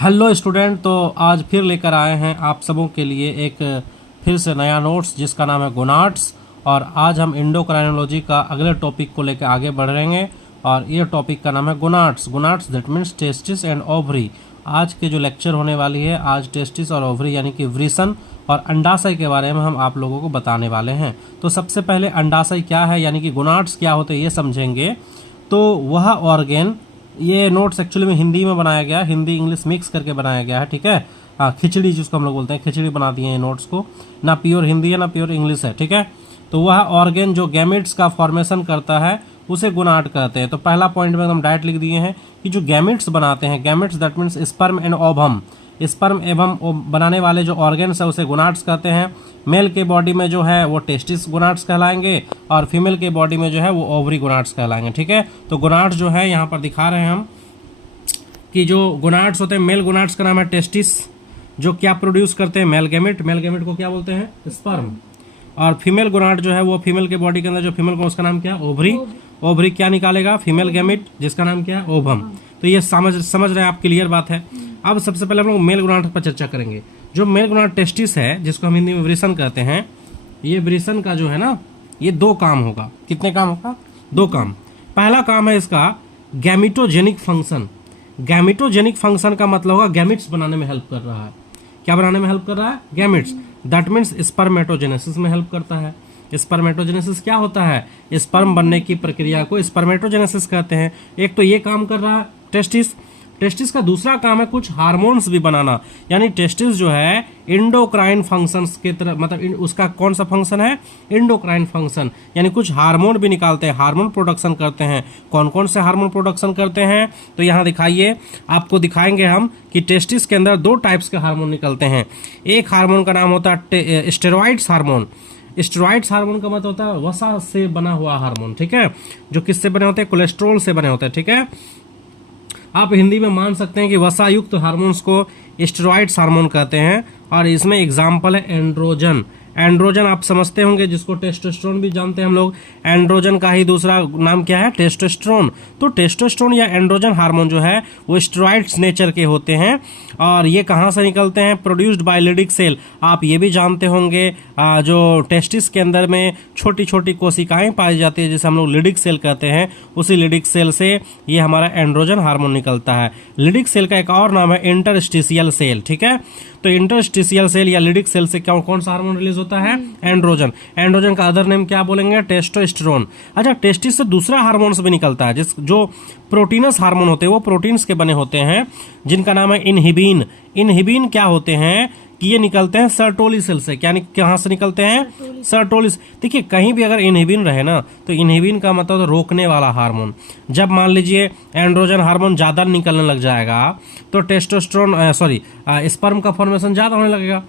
Hello student, तो आज फिर लेकर आए हैं आप सबों के लिए एक फिर से नया नोट्स जिसका नाम है गोनाड्स। और आज हम एंडोक्राइनोलॉजी का अगले टॉपिक को लेकर आगे बढ़ रहे हैं और ये टॉपिक का नाम है gonads. Gonads that means testis and ovary. आज के जो लेक्चर होने वाली है, आज टेस्टिस और ओवरी यानी कि वृषण और अंडाशय के बारे में हम आप लोगों को बताने वाले हैं। तो सबसे पहले अंडाशय क्या है यानी कि गोनाड्स क्या होते हैं ये समझेंगे। तो वह ऑर्गेन, ये नोट्स एक्चुअली में हिंदी में बनाया गया, हिंदी इंग्लिश मिक्स करके बनाया गया है, ठीक है। खिचड़ी जिसको हम लोग बोलते हैं, खिचड़ी बना दिए हैं नोट्स को, ना प्योर हिंदी है ना प्योर इंग्लिश है, ठीक है। तो वह ऑर्गेन जो गैमेट्स का फॉर्मेशन करता है उसे गोनाड कहते हैं। तो पहला पॉइंट में हम डायरेक्ट लिख दिए हैं कि जो गैमेट्स बनाते हैं, gametes that means sperm and ovum, sperm एवं बनाने वाले जो ऑर्गेन्स है उसे गोनाड्स कहते हैं। मेल के बॉडी में जो है वो टेस्टिस गोनाड्स कहलाएंगे और फीमेल के बॉडी में जो है वो ओवरी गोनाड्स कहलाएंगे, ठीक है। तो गोनाड्स जो है यहाँ पर दिखा रहे हैं हम कि जो गोनाड्स होते हैं, मेल गोनाड्स का नाम है टेस्टिस, जो क्या प्रोड्यूस करते हैं, मेल गैमेट। मेल गैमेट को क्या बोलते हैं, स्पर्म। और फीमेल गोनाड जो है वो फीमेल के बॉडी के अंदर जो फीमेल को, उसका नाम क्या है, ओवरी। ओवरी क्या निकालेगा, फीमेल गैमेट, जिसका नाम क्या है, ओवम। तो ये समझ रहे हैं आप, क्लियर बात है। अब सबसे पहले हम लोग मेल गोनाड पर चर्चा करेंगे। जो मेल गोनाड टेस्टिस है, जिसको हम हिंदी में वृषण कहते हैं, ये वृषण का जो है ना, ये दो काम होगा। कितने काम होगा, दो काम। पहला काम है इसका गैमिटोजेनिक फंक्शन। गैमिटोजेनिक फंक्शन का मतलब होगा गैमिट्स बनाने में हेल्प कर रहा है। क्या बनाने में हेल्प कर रहा है, गैमिट्स। दैट मीन्स स्पर्मेटोजेनेसिस में हेल्प करता है। स्पर्मेटोजेनेसिस क्या होता है, स्पर्म बनने की प्रक्रिया को स्पर्मेटोजेनेसिस कहते हैं। एक तो ये काम कर रहा है टेस्टिस। टेस्टिस का दूसरा काम है कुछ हार्मोन्स भी बनाना, यानी टेस्टिस जो है इंडोक्राइन फंक्शंस के तरह, मतलब उसका कौन सा फंक्शन है, इंडोक्राइन फंक्शन, यानी कुछ हार्मोन भी निकालते हैं, हार्मोन प्रोडक्शन करते हैं। कौन कौन से हार्मोन प्रोडक्शन करते हैं, तो यहाँ दिखाइए, आपको दिखाएंगे हम कि टेस्टिस के अंदर दो टाइप्स के हार्मोन निकलते हैं। एक हार्मोन का नाम होता है स्टेरॉइड्स हार्मोन। स्टेरॉइड्स हार्मोन का मतलब होता है वसा से बना हुआ हार्मोन, ठीक है, जो किससे बने होते हैं, कोलेस्ट्रॉल से बने होते हैं, ठीक है। आप हिंदी में मान सकते हैं कि वसायुक्त हार्मोन्स को स्टेरॉइड्स हार्मोन कहते हैं। और इसमें एग्जाम्पल है एंड्रोजन। एंड्रोजन आप समझते होंगे, जिसको टेस्टोस्टेरोन भी जानते हैं हम लोग। एंड्रोजन का ही दूसरा नाम क्या है, टेस्टोस्टेरोन। तो टेस्टोस्टेरोन या एंड्रोजन हार्मोन जो है वो स्टेरॉइड्स नेचर के होते हैं। और ये कहाँ से निकलते हैं, प्रोड्यूस्ड बाय लिडिक सेल। आप ये भी जानते होंगे जो टेस्टिस के अंदर में छोटी छोटी कोशिकाएं पाई जाती है, जिसे हम लोग लिडिक सेल कहते हैं, उसी लिडिक सेल से ये हमारा एंड्रोजन हार्मोन निकलता है। लिडिक सेल का एक और नाम है इंटरस्टिशियल सेल, ठीक है। तो इंटरस्टिशियल सेल या लिडिक सेल से कौन सा हार्मोन रिलीज होता है, एंड्रोजन। एंड्रोजन का अदर नेम क्या बोलेंगे, टेस्टोस्टेरोन। अच्छा, टेस्टिस से दूसरा हार्मोन्स भी निकलता है, जो प्रोटीनस हार्मोन होते हैं, वो प्रोटीन्स के बने होते हैं, जिनका नाम है इनहिबिन। इनहिबिन क्या होते हैं कि ये निकलते हैं सर्टोली सेल से। क्या कहाँ से निकलते हैं, सर्टोली। देखिए, कहीं भी अगर इनहिबिन रहे ना, तो इनहिबिन का मतलब रोकने वाला हार्मोन। जब मान लीजिए एंड्रोजन हार्मोन ज़्यादा निकलने लग जाएगा तो टेस्टोस्टेरोन स्पर्म का फॉर्मेशन ज़्यादा होने लगेगा।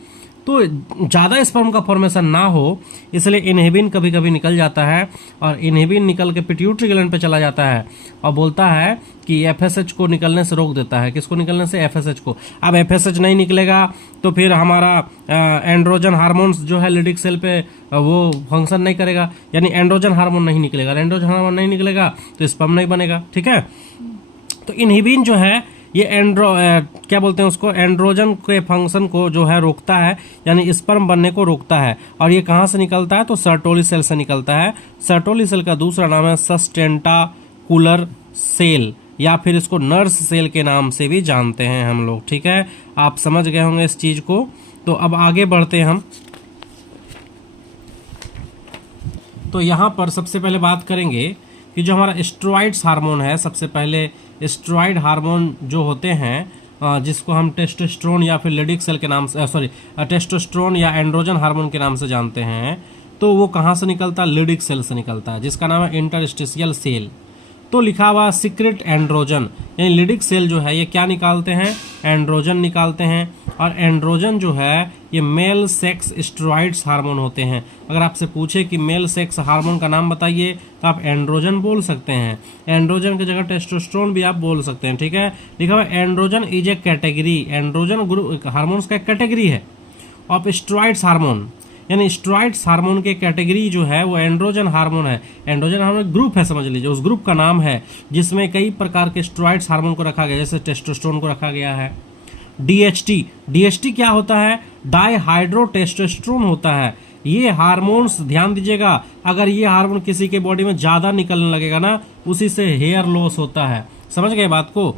तो ज़्यादा स्पर्म का फॉर्मेशन ना हो, इसलिए इनहिबिन कभी कभी निकल जाता है, और इनहिबिन निकल के पिट्यूटरी ग्लैंड पे चला जाता है और बोलता है कि एफएसएच को निकलने से रोक देता है। किसको निकलने से, एफएसएच को। अब एफएसएच नहीं निकलेगा तो फिर हमारा एंड्रोजन हार्मोन्स जो है लिडिक सेल पे वो फंक्शन नहीं करेगा, यानी एंड्रोजन हार्मोन नहीं निकलेगा। एंड्रोजन हार्मोन नहीं निकलेगा तो स्पर्म नहीं बनेगा, ठीक है। तो इनहिबिन जो है ये क्या बोलते हैं उसको, एंड्रोजन के फंक्शन को जो है रोकता है, यानी स्पर्म बनने को रोकता है। और ये कहाँ से निकलता है, तो सर्टोली सेल से निकलता है। सर्टोली सेल का दूसरा नाम है सस्टेंटाकुलर सेल, या फिर इसको नर्स सेल के नाम से भी जानते हैं हम लोग, ठीक है। आप समझ गए होंगे इस चीज को। तो अब आगे बढ़ते हैं हम। तो यहाँ पर सबसे पहले बात करेंगे कि जो हमारा स्टेरॉइड्स हार्मोन है, सबसे पहले स्टेरॉइड हार्मोन जो होते हैं, जिसको हम टेस्टोस्टेरोन या फिर लिडिक सेल के नाम से, टेस्टोस्टेरोन या एंड्रोजन हार्मोन के नाम से जानते हैं, तो वो कहाँ से निकलता है, लिडिक सेल से निकलता है, जिसका नाम है इंटरस्टिशियल सेल। तो लिखा हुआ सीक्रेट एंड्रोजन, यानी लिडिक सेल जो है ये क्या निकालते हैं, एंड्रोजन निकालते हैं। और एंड्रोजन जो है ये मेल सेक्स स्टेरॉइड्स हार्मोन होते हैं। अगर आपसे पूछे कि मेल सेक्स हार्मोन का नाम बताइए तो आप एंड्रोजन बोल सकते हैं। एंड्रोजन की जगह टेस्टोस्टेरोन भी आप बोल सकते हैं, ठीक है। लिखा हुआ androgen is A category, androgen group hormones का एक कैटेगरी है ऑफ स्टेरॉइड्स हार्मोन, यानी स्टेरॉइड्स हार्मोन के कैटेगरी जो है वो एंड्रोजन हार्मोन है। एंड्रोजन हार्मोन ग्रुप है, समझ लीजिए, उस ग्रुप का नाम है जिसमें कई प्रकार के स्टेरॉइड्स हार्मोन को रखा गया, जैसे टेस्टोस्टेरोन को रखा गया है, डीएचटी। डीएचटी क्या होता है? डाईहाइड्रोटेस्टोस्टेरोन होता है। ये हार्मोन्स, ध्यान दीजिएगा, अगर ये हार्मोन किसी के बॉडी में ज़्यादा निकलने लगेगा ना, उसी से हेयर लॉस होता है। समझ गए बात को?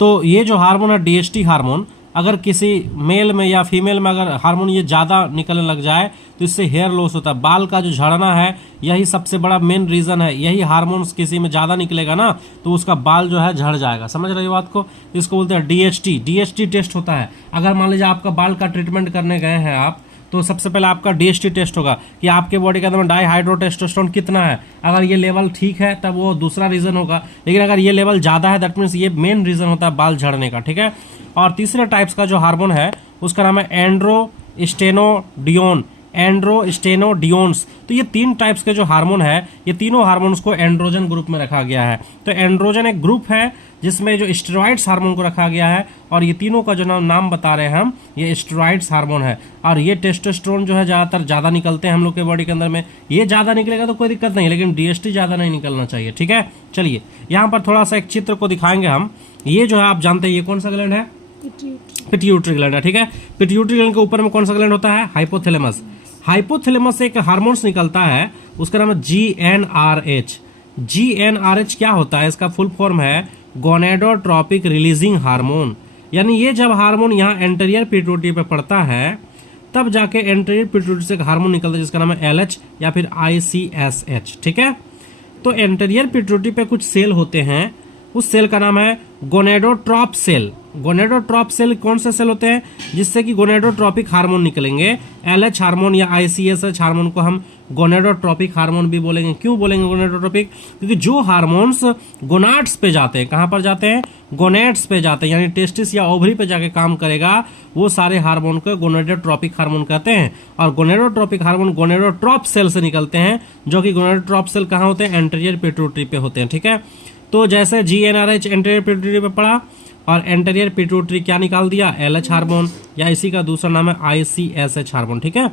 तो ये जो हार्मोन है डीएचटी हार्मोन, अगर किसी मेल में या फीमेल में अगर हार्मोन ये ज़्यादा निकलने लग जाए तो इससे हेयर लॉस होता है। बाल का जो झड़ना है यही सबसे बड़ा मेन रीज़न है। यही हार्मोन्स किसी में ज़्यादा निकलेगा ना तो उसका बाल जो है झड़ जाएगा। समझ रहे हो बात को? इसको बोलते हैं डीएचटी। डीएचटी टेस्ट होता है। अगर मान लीजिए आपका बाल का ट्रीटमेंट करने गए हैं आप, तो सबसे पहले आपका डीएचटी टेस्ट होगा कि आपके बॉडी के अंदर में डाईहाइड्रोटेस्टोस्टेरोन कितना है। अगर ये लेवल ठीक है तब वो दूसरा रीज़न होगा, लेकिन अगर ये लेवल ज़्यादा है दैट मीन्स ये मेन रीज़न होता है बाल झड़ने का। ठीक है। और तीसरे टाइप्स का जो हार्मोन है उसका नाम है एंड्रोस्टेनोडियोन। एंड्रोस्टेनोडियोन्स। तो ये 3 टाइप्स के जो हार्मोन है, ये तीनों हार्मोन्स को एंड्रोजन ग्रुप में रखा गया है। तो एंड्रोजन एक ग्रुप है जिसमें जो स्टेरॉइड्स हार्मोन को रखा गया है, और ये तीनों का जो नाम बता रहे हैं हम, ये स्टेरॉइड्स हार्मोन है। और ये टेस्टोस्टेरोन जो है ज़्यादातर ज़्यादा निकलते हैं हम लोग के बॉडी के अंदर में। ये ज़्यादा निकलेगा तो कोई दिक्कत नहीं, लेकिन डीएचटी ज़्यादा नहीं निकलना चाहिए। ठीक है। चलिए यहाँ पर थोड़ा सा एक चित्र को दिखाएंगे हम। ये जो है आप जानते हैं ये कौन सा ग्लैंड है? पिट्यूटरी ग्लैंड है। ठीक है। पिट्यूटरी ग्लैंड के ऊपर में कौन सा ग्लैंड होता है? हाइपोथैलेमस। हाइपोथैलेमस से एक हार्मोन्स निकलता है, उसका नाम है जीएनआरएच। जीएनआरएच क्या होता है? इसका फुल फॉर्म है गोनेडोट्रोपिक रिलीजिंग हार्मोन। यानी ये जब हार्मोन यहाँ एंटीरियर पिट्यूटरी पे पड़ता है तब जाके एंटीरियर पिट्यूटरी से एक हार्मोन निकलता है जिसका नाम है एलएच या फिर आईसीएसएच। ठीक है। तो एंटीरियर पिट्यूटरी पे कुछ सेल होते हैं, उस सेल का नाम है गोनेडोट्रॉप सेल। गोनेडोट्रॉप सेल कौन से सेल होते हैं? जिससे कि गोनेडोट्रोपिक हार्मोन निकलेंगे। एलएच हार्मोन या आईसीएसएच हार्मोन को हम गोनेडोट्रोपिक हार्मोन भी बोलेंगे। क्यों बोलेंगे गोनेडोट्रोपिक? क्योंकि जो हार्मोन्स गोनाड्स पे जाते हैं, कहाँ पर जाते हैं? गोनेड्स पे जाते हैं, यानी टेस्टिस या ओवरी पे जाके काम करेगा, वो सारे हार्मोन को गोनेडोट्रोपिक हार्मोन कहते हैं। और गोनेडोट्रोपिक हार्मोन गोनेडोट्रॉप सेल से निकलते हैं, जो कि गोनेडोट्रॉप सेल कहाँ होते हैं? एंटीरियर पिट्यूटरी पे होते हैं। ठीक है। तो जैसे जीएनआरएच एंटीरियर पिट्यूटरी पे पड़ा और एंटीरियर पिट्यूटरी क्या निकाल दिया? एलएच हार्मोन, या इसी का दूसरा नाम है आईसीएसएच हार्मोन। ठीक है।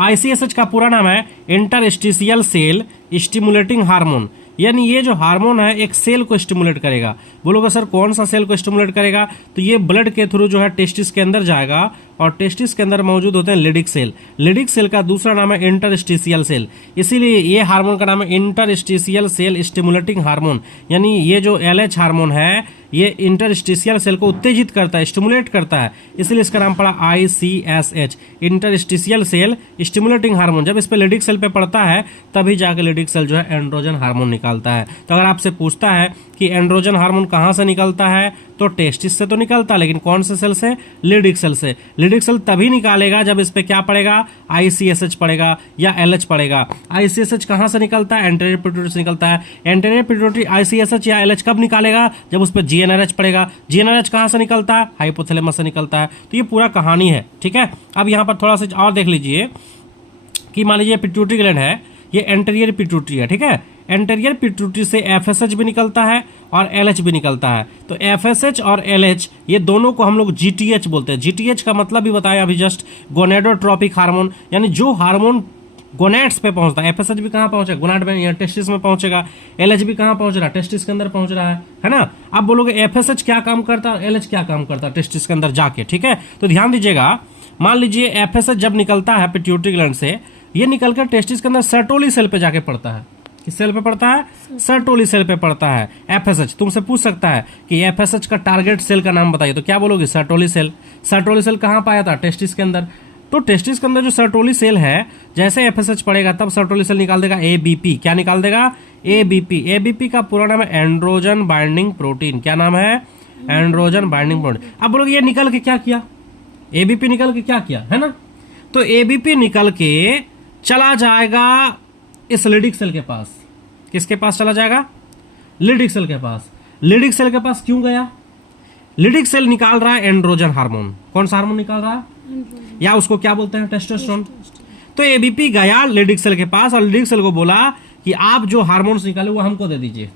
आईसीएसएच का पूरा नाम है इंटरस्टिशियल सेल स्टिमुलेटिंग हार्मोन। यानी ये जो हार्मोन है एक सेल को स्टिमुलेट करेगा। बोलोगे सर कौन सा सेल को स्टिमुलेट करेगा? तो ये ब्लड के थ्रू जो है टेस्टिस के अंदर जाएगा, और टेस्टिस के अंदर मौजूद होते हैं लिडिक सेल। लिडिक सेल का दूसरा नाम है इंटरस्टिशियल सेल, इसीलिए ये हार्मोन का नाम है इंटरस्टिशियल सेल स्टिमुलेटिंग हार्मोन। यानी ये जो एलएच हार्मोन है ये इंटरस्टिशियल सेल को उत्तेजित करता है, स्टिमुलेट करता है, इसलिए इसका नाम पड़ा आईसीएसएच, इंटरस्टिशियल सेल स्टिमुलेटिंग हार्मोन। जब इस पे लिडिक सेल पे पड़ता है तभी जाके लिडिक सेल जो है एंड्रोजन हार्मोन निकालता है। तो अगर आपसे पूछता है कि एंड्रोजन हार्मोन कहाँ से निकलता है, तो टेस्टिस से तो निकलता है, लेकिन कौन से सेल से? लिडिक सेल से। लिडिक सेल तभी निकालेगा जब इस पे क्या पड़ेगा? आईसीएसएच पड़ेगा या एलएच पड़ेगा। आईसीएसएच कहाँ से निकलता है? एंटीरियर पिट्यूटरी से निकलता है। एंटीरियर पिट्यूटरी आईसीएसएच या एलएच कब निकालेगा? जब उस पर जीएनआरएच पड़ेगा। जीएनआरएच कहाँ से निकलता है? हाइपोथैलेमस से निकलता है। तो ये पूरा कहानी है। ठीक है। अब यहाँ पर थोड़ा सा और देख लीजिए कि मान लीजिए पिट्यूटरी ग्लैंड है, ये एंटीरियर पिट्यूटरी है। ठीक है। एंटीरियर पिट्यूटरी से एफएसएच भी निकलता है और एलएच भी निकलता है। तो एफएसएच और एलएच ये दोनों को हम लोग जीटीएच बोलते हैं। जीटीएच का मतलब भी बताया अभी जस्ट, गोनेडोट्रोपिक हार्मोन। यानी जो हार्मोन गोनेड्स पे पहुंचता है। एफएसएच भी कहाँ पहुंचेगा? गोनाड में या टेस्टिस में पहुंचेगा। एलएच भी कहाँ पहुंच रहा है? टेस्टिस के अंदर पहुंच रहा है ना। अब बोलोगे एफएसएच क्या काम करता है, एलएच क्या काम करता है टेस्टिस के अंदर जाके? ठीक है। तो ध्यान दीजिएगा, मान लीजिए एफएसएच जब निकलता है पिट्यूटरी ग्लैंड से, ये निकलकर टेस्टिस के अंदर सर्टोली सेल पे जाके पड़ता है। किस सेल पे पड़ता है? सर्टोली सेल पे पड़ता है एफएसएच। तुमसे पूछ सकता है कि एफएसएच का टारगेट सेल का नाम बताइए, तो क्या बोलोगे? Sertoli cell. सर्टोली सेल कहाँ पाया था? टेस्टिस के अंदर। तो टेस्टिस के अंदर जो सर्टोली सेल है, जैसे एफएसएच पड़ेगा तब सर्टोली सेल निकाल देगा एबीपी। क्या निकाल देगा? एबीपी। एबीपी का पूरा नाम है एंड्रोजन बाइंडिंग प्रोटीन। क्या नाम है? Androgen binding protein. अब बोलोगे ये निकल के क्या किया? एबीपी निकल के क्या किया, है ना? तो एबीपी निकल के चला जाएगा इस लिडिक सेल के पास। किसके पास चला जाएगा? लिडिक सेल के पास। लिडिक सेल के पास क्यों गया? लिडिक सेल निकाल रहा है एंड्रोजन हार्मोन। कौन सा हार्मोन निकाल रहा है? या उसको क्या बोलते हैं? टेस्टोस्टेरोन। तो एबीपी गया लिडिक सेल के पास और लिडिक सेल को बोला कि आप जो हार्मोन्स निकाले वो हमको दे दीजिए।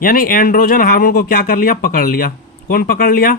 यानी एंड्रोजन हार्मोन को क्या कर लिया? पकड़ लिया। कौन पकड़ लिया?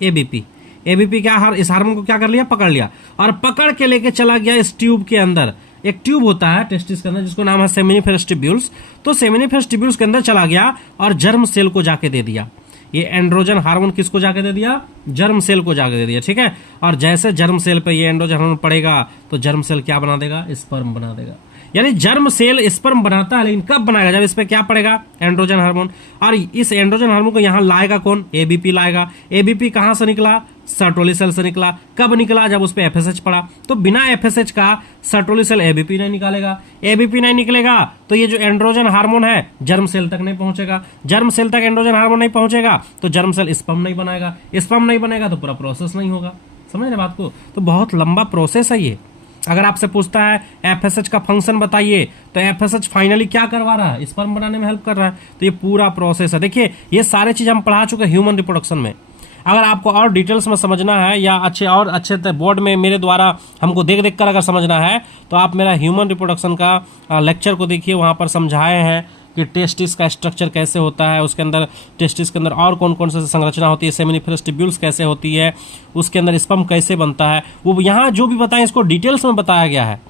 एबीपी। एबीपी क्या इस हार्मोन को क्या कर लिया? पकड़ लिया, और पकड़ के लेके चला गया इस ट्यूब के अंदर। एक ट्यूब होता है टेस्टिस के अंदर जिसको नाम है सेमिनिफेरस ट्यूब्यूल्स। तो सेमिनिफेरस ट्यूब्यूल्स के अंदर चला गया और जर्म सेल को जाके दे दिया। ये एंड्रोजन हार्मोन किसको जाके दे दिया, जर्म सेल को जाके दे दिया, ठीक है। और जैसे जर्म सेल पे ये एंड्रोजन हार्मोन पड़ेगा तो जर्म सेल क्या बना देगा, स्पर्म बना देगा। यानी जर्म सेल स्पर्म बनाता है, लेकिन कब बनाएगा, जब इस पे क्या पड़ेगा, एंड्रोजन हार्मोन। और इस एंड्रोजन हार्मोन को यहाँ लाएगा कौन, एबीपी लाएगा। एबीपी कहाँ से निकला, सर्टोली सेल से निकला। कब निकला, जब उस पे एफएसएच पड़ा। तो बिना एफएसएच का सर्टोली सेल एबीपी नहीं निकालेगा। एबीपी नहीं निकलेगा तो ये जो एंड्रोजन हार्मोन है जर्म सेल तक नहीं पहुंचेगा। जर्म सेल तक एंड्रोजन हार्मोन नहीं पहुंचेगा तो जर्म सेल स्पर्म नहीं बनाएगा। स्पर्म नहीं बनेगा तो पूरा प्रोसेस नहीं होगा। समझ रहे बात को। तो बहुत लंबा प्रोसेस है ये। अगर आपसे पूछता है एफएसएच का फंक्शन बताइए, तो एफएसएच फाइनली क्या करवा रहा है, स्पर्म बनाने में हेल्प कर रहा है। तो ये पूरा प्रोसेस है। देखिए ये सारे चीज हम पढ़ा चुके हैं ह्यूमन रिप्रोडक्शन में। अगर आपको और डिटेल्स में समझना है या अच्छे बोर्ड में मेरे द्वारा हमको देख देख कर अगर समझना है तो आप मेरा ह्यूमन रिप्रोडक्शन का लेक्चर को देखिए, वहाँ पर समझाए हैं कि टेस्टिस का स्ट्रक्चर कैसे होता है, उसके अंदर टेस्टिस के अंदर और कौन कौन से संरचना होती है, सेमिनिफरस ट्यूब्यूल्स कैसे होती है, उसके अंदर स्पर्म कैसे बनता है, वो यहाँ जो भी बताएं इसको डिटेल्स में बताया गया है।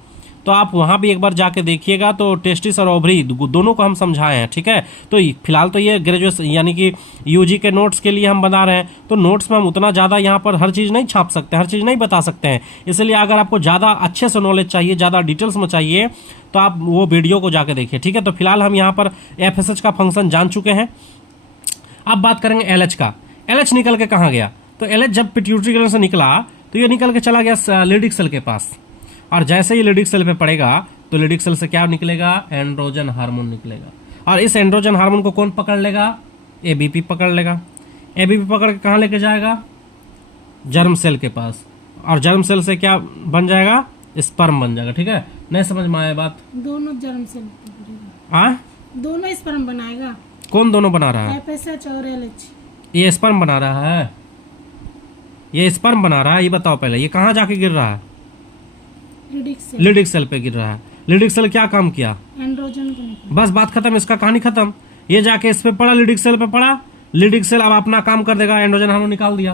तो आप वहाँ भी एक बार जाके देखिएगा। तो टेस्टिस और ओवरी दोनों को हम समझाए हैं, ठीक है। तो फिलहाल तो ये ग्रेजुएशन यानी कि यूजी के नोट्स के लिए हम बना रहे हैं, तो नोट्स में हम उतना ज़्यादा यहाँ पर हर चीज़ नहीं छाप सकते, हर चीज़ नहीं बता सकते हैं। इसलिए अगर आपको ज़्यादा अच्छे से नॉलेज चाहिए, ज़्यादा डिटेल्स में चाहिए, तो आप वो वीडियो को जाके देखिए, ठीक है। तो फिलहाल हम यहाँ पर एफएसएच का फंक्शन जान चुके हैं। अब बात करेंगे एलएच का। एलएच निकल के कहाँ गया, तो एलएच जब पिट्यूटरी ग्लैंड से निकला तो ये निकल के चला गया लिडिक सेल के पास। और जैसे ही लिडिक सेल पे पड़ेगा तो लिडिक सेल से क्या निकलेगा, एंड्रोजन हार्मोन निकलेगा। और इस एंड्रोजन हार्मोन को कौन पकड़ लेगा, एबीपी पकड़ लेगा। एबीपी पकड़ के कहाँ लेके जाएगा, जर्म सेल के पास। और जर्म सेल से क्या बन जाएगा, स्पर्म बन जाएगा, ठीक है। नहीं समझ में आया बात, दोनों जर्म सेल पकड़ेगा। हाँ दोनों स्पर्म बनाएगा। कौन दोनों बना रहा है, एफएसएच और एलएच। ये स्पर्म बना रहा है, ये स्पर्म बना रहा है। ये बताओ पहले ये कहाँ जाके गिर रहा है, लिडिक सेल पे गिर रहा है। लिडिक सेल क्या काम किया, एंड्रोजन को। बस बात खत्म, इसका कहानी खत्म। ये जाके इस पे पड़ा, लिडिक सेल पे पड़ा। लिडिक सेल अब अपना काम कर देगा, एंड्रोजन हार्मोन निकाल दिया।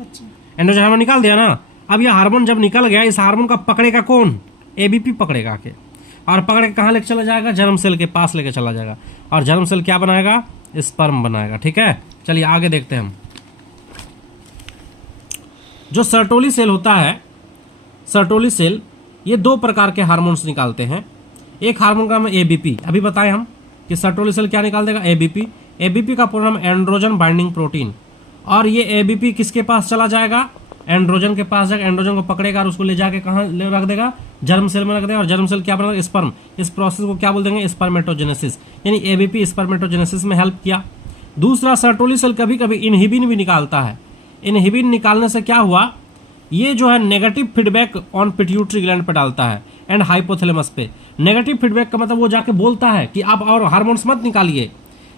अच्छा, एंड्रोजन हार्मोन निकाल दिया ना। अब ये हार्मोन जब निकल गया, इस हार्मोन का पकड़ेगा कौन, एबीपी पकड़ेगा के। और पकड़ के कहाँ लेके चला जाएगा, जर्म सेल के पास लेके चला जाएगा। और जर्म सेल क्या बनाएगा, स्पर्म बनाएगा, ठीक है। चलिए आगे देखते हैं हम। जो सर्टोली सेल होता है, सर्टोली सेल ये दो प्रकार के हार्मोन्स निकालते हैं। एक हार्मोन का नाम है एबीपी। अभी बताएं हम कि सर्टोली सेल क्या निकाल देगा, एबीपी। एबीपी का पूरा नाम एंड्रोजन बाइंडिंग प्रोटीन। और ये एबीपी किसके पास चला जाएगा, एंड्रोजन के पास जाकर एंड्रोजन को पकड़ेगा और उसको ले जाके कहाँ ले रख देगा, जर्म सेल में रख देगा। और जर्म सेल क्या बनाएगा, स्पर्म। इस प्रोसेस को क्या बोल देंगे, स्पर्मेटोजेनेसिस। यानी एबीपी स्पर्मेटोजेनेसिस में हेल्प किया। दूसरा सर्टोली सेल कभी कभी इनहिबिन भी निकालता है। इनहिबिन निकालने से क्या हुआ, ये जो है negative feedback on pituitary gland पे डालता है एंड हाइपोथैलेमस पे। नेगेटिव फीडबैक का मतलब वो जाके बोलता है कि आप और हार्मोन्स मत निकालिए,